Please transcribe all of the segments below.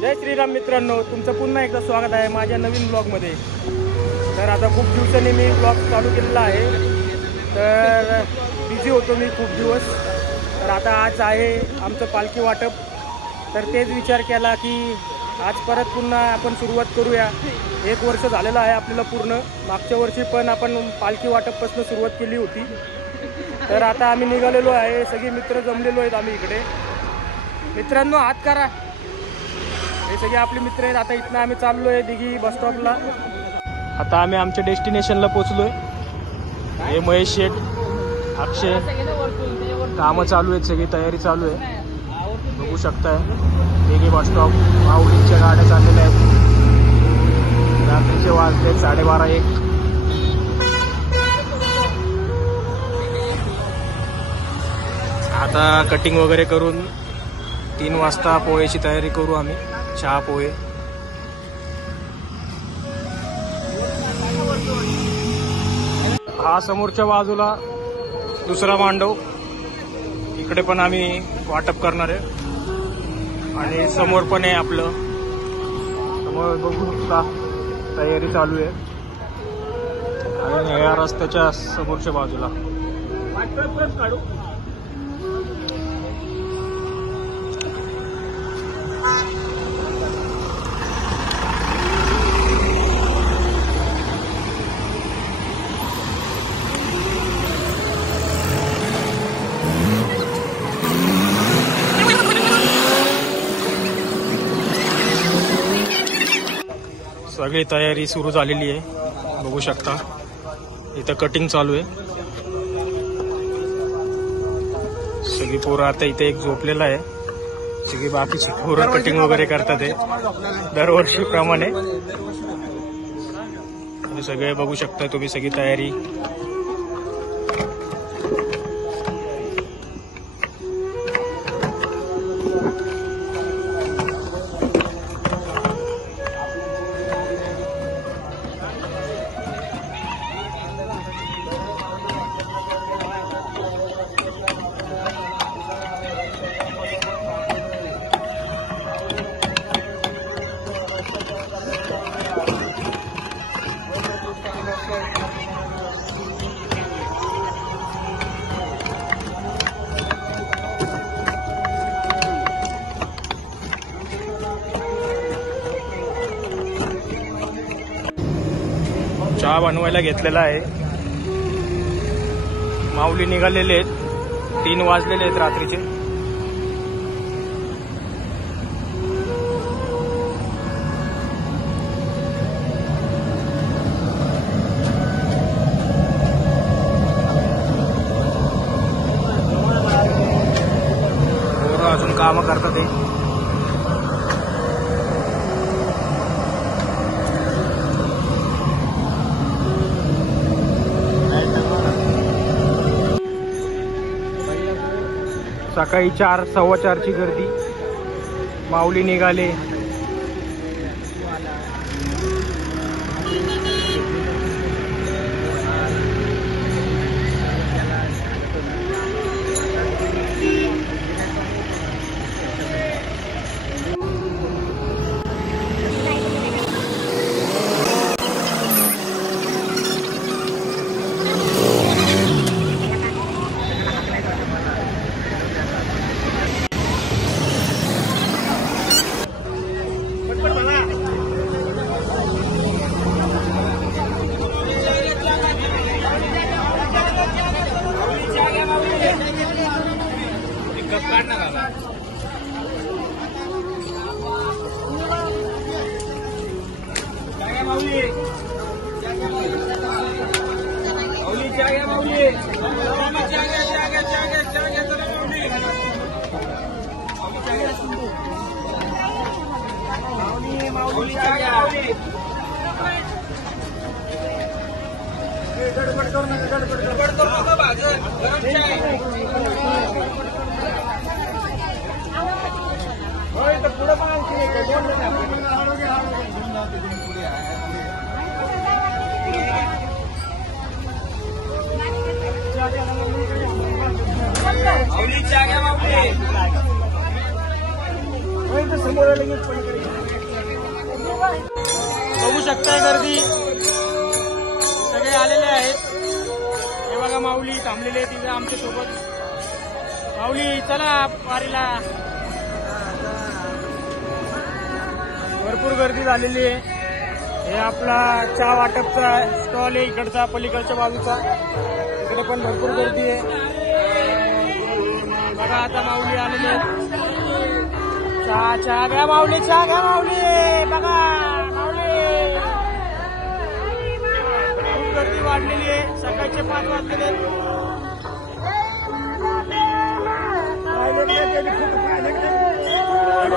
जय श्रीराम मित्रांनो, तुमचं पुन्हा एकदा स्वागत आहे माझ्या नवीन ब्लॉगमध्ये। तर आता खूप दिवसांनी मी ब्लॉग चालू केलेला आहे, तर बिझी होतो मी खूप दिवस। तर आता आज आहे आमचं पालखी वाटप, तर तेच विचार केला की आज परत पुन्हा आपण सुरुवात करूया। 1 वर्ष झालेलं आहे आपल्याला पूर्ण। मागच्या वर्षी पण आपण पालखी वाटपपासून सुरुवात केली होती। तर आता आम्ही निघालेलो आहे, सगळे मित्र जमलेलो आहेत आम्ही इकडे। मित्रांनो हात करा, हे सगळे आपले मित्र आहेत। आता इथनं आम्ही चाललो आहे दिघी बस स्टॉपला। आता आम्ही आमच्या डेस्टिनेशनला पोचलोय। हे महेश शेठ, अक्षय, कामं चालू आहेत, सगळी तयारी चालू आहे, बघू शकताय। दिघी बस स्टॉप, माऊलींच्या गाड्या चाललेल्या आहेत। रात्रीचे वाजले 12:30-1। आता कटिंग वगैरे करून 3 वाजता पोहेची तयारी करू आम्ही, चहा पोहे। हा समोरच्या बाजूला दुसरा मांडव, इकडे पण आम्ही वाटप करणार आहे। आणि समोर पण आहे आपलं, समोर बघू शकता तयारी चालू आहे। आणि या रस्त्याच्या समोरच्या बाजूला काढू। सगळी तयारी सुरू झालेली आहे, बघू शकता। इथं कटिंग चालू आहे, सगळी पोरं आता इथे एक झोपलेला आहे, सगळी बाकीची पोरं कटिंग वगैरे करतात आहे दरवर्षीप्रमाणे। सगळे बघू शकता तुम्ही, सगळी तयारी। चहा बनवायला घेतलेला आहे, माऊली निघालेले आहेत, 3 वाजलेले आहेत रात्रीचे। पोरं अजून कामं करतात आहे। सकाळी 4, 4:15ची गर्दी, माऊली निघाले। बघू शकताय गर्दी सगळे आलेले आहेत. हे बघा माऊली थांबलेले तिथे आमच्या सोबत. माऊली चला वारीला. भरपूर गर्दी झालेली आहे. हे आपला चहा वाटपचा स्टॉल आहे इकडचा, पलीकडच्या बाजूचा. इकडे पण भरपूर गर्दी आहे. बघा आता माऊली आलेली आहे. चहा घ्या माऊली, चहा घ्या माऊली. बघा माऊली खूप गर्दी वाढलेली आहे. सकाळचे 5 वाजलेले.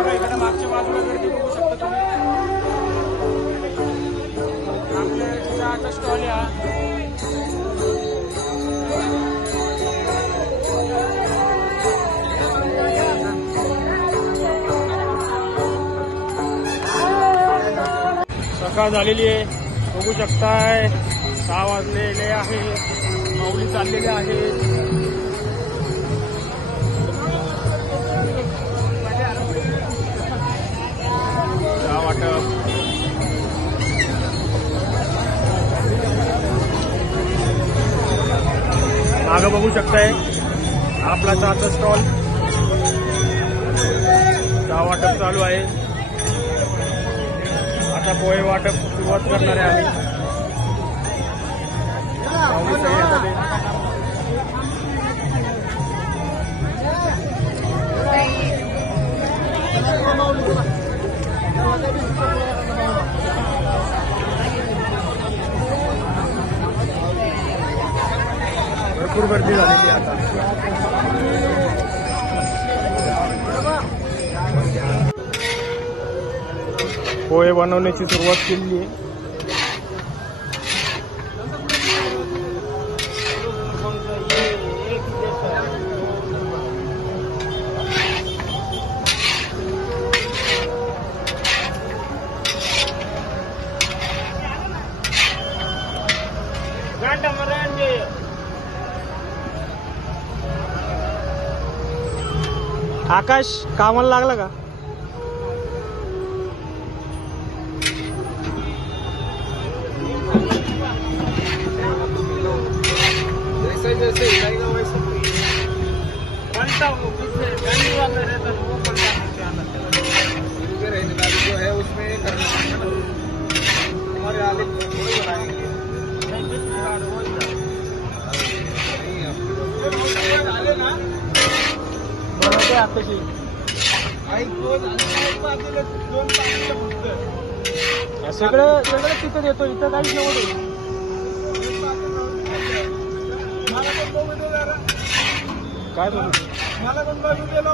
इकडे मागच्या बाजूला गर्दी बघू शकता तुम्ही. आपल्या चहाचा स्टॉल आहे. सकाळ झालेली आहे. बघू शकताय 6 वाजलेले आहे. माऊली चाललेले आहे. चहा वाटप. मागं बघू शकताय आपला चहाचा स्टॉल. चहा वाटप चालू आहे. आता पोहे वाटप सुरुवात करणार आहे आम्ही. भरपूर गर्दी झालेली आता. पोहे बनवण्याची सुरुवात केली आहे. आकाश कामाला लागला का? जो है उसमें करना है ना, हमारे आगे सगळं सगळं तिथं देतो. इथं काहीच नव्हतं. काय बघू मला पण बाजू गेलो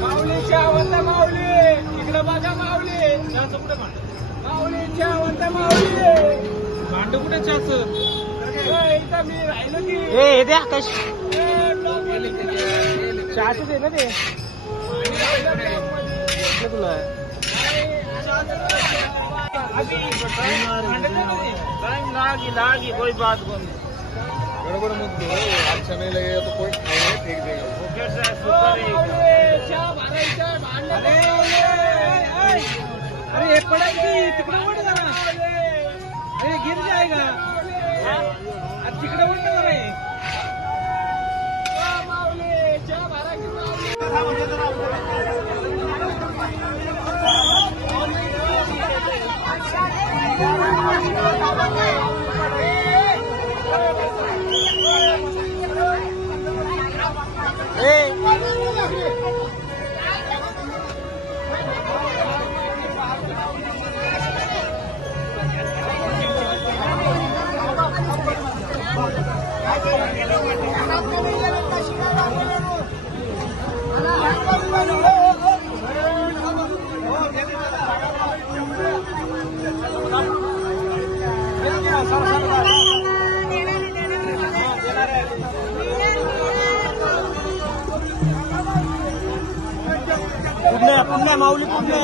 माऊलीच्या आवडता माऊली इकडे बघा. माऊली कुठे माऊलीच्या आवडता माऊली भांड कुठे चहाचं इथं मी राहिलो की हे दे आकाश. चहाच दे ना ते तुला. लागी कोई बात को नहीं. गड़बड़ मत दो. अच्छा नहीं लगेगा तो कोई फेंक देगा. अरे एक पड़ा तिकडे उठ जरा. अरे गिर जाएगा. तिकडे उठ ना रे. आहे माऊली कुठे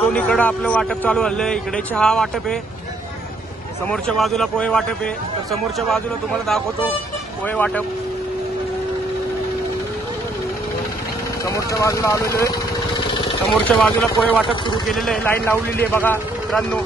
दोन्हीकडं आपलं वाटप चालू झालंय. इकडे चहा वाटप आहे, समोरच्या बाजूला पोहे वाटप आहे. तर समोरच्या बाजूला तुम्हाला दाखवतो पोहे वाटप. समोरच्या बाजूला आलेलो आहे, समोरच्या बाजूला पोहे वाटप सुरू केलेलं आहे. लाईन लावलेली आहे बघा मित्रांनो.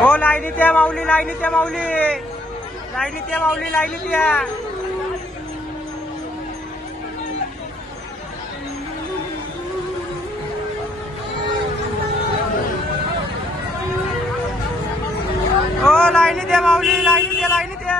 हो लाईनीत या माऊली, लाईनीत या माऊली, लाईनीत या माऊली, लाईनीत या. हो लाईनीत या माऊली, लाईनीत या, लाईनीत या.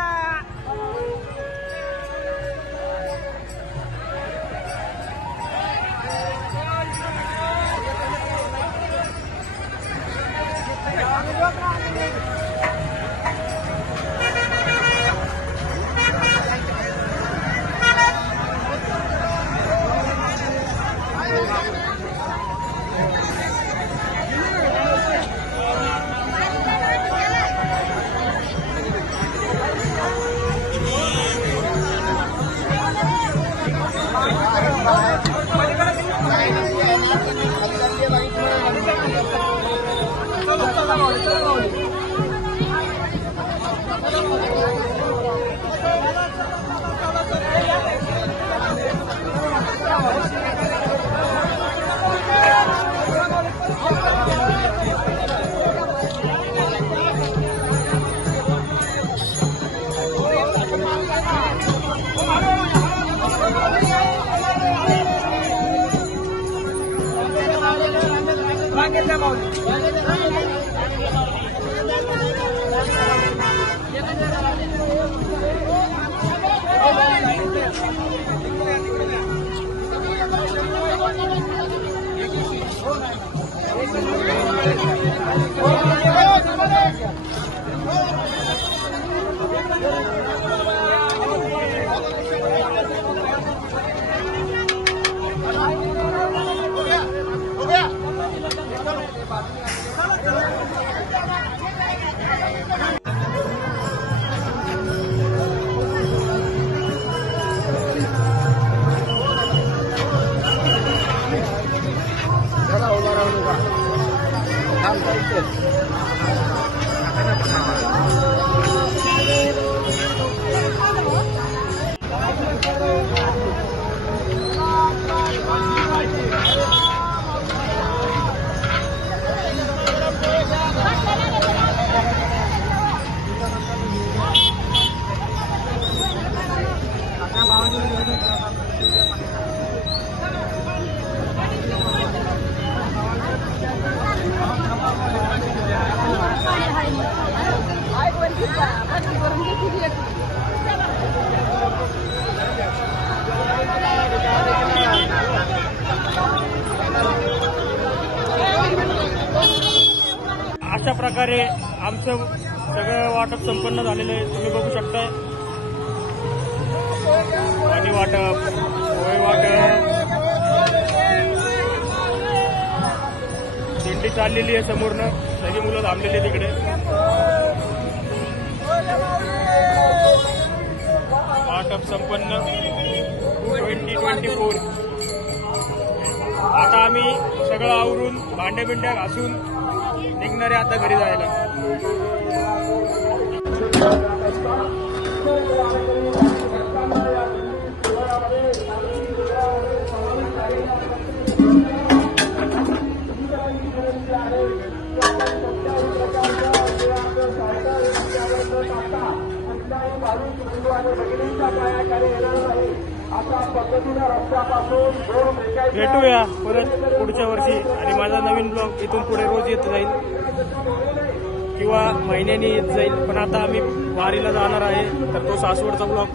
अशा प्रकारे आमचं सगळं वाटप संपन्न झालेलं आहे. तुम्ही बघू शकताय पाणी वाटप, पोहे वाटप, दिंडी चाललेली आहे समोरनं. सगळी मुलं थांबलेली आहे तिकडे. वाटप संपन्न 2024. आता आम्ही सगळं आवरून भांड्या बिंड्या घासून निघणारे आता घरी जायला. भेटूया परत पुढच्या वर्षी. आणि माझा नवीन ब्लॉग इथून पुढे रोज येत जाईल किंवा महिन्यानी येत जाईल. पण आता आम्ही वारीला जाणार आहे, तर तो सासवडचा ब्लॉग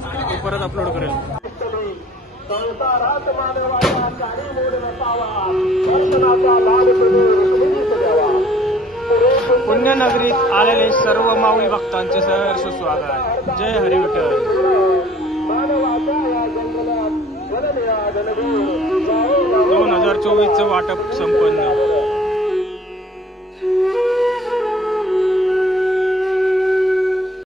परत अपलोड करेल. पुण्यनगरीत आलेले सर्व माऊली भक्तांचे सहर्ष स्वागत. जय हरी विठ्ठल. 2024चं वाटप संपन्न.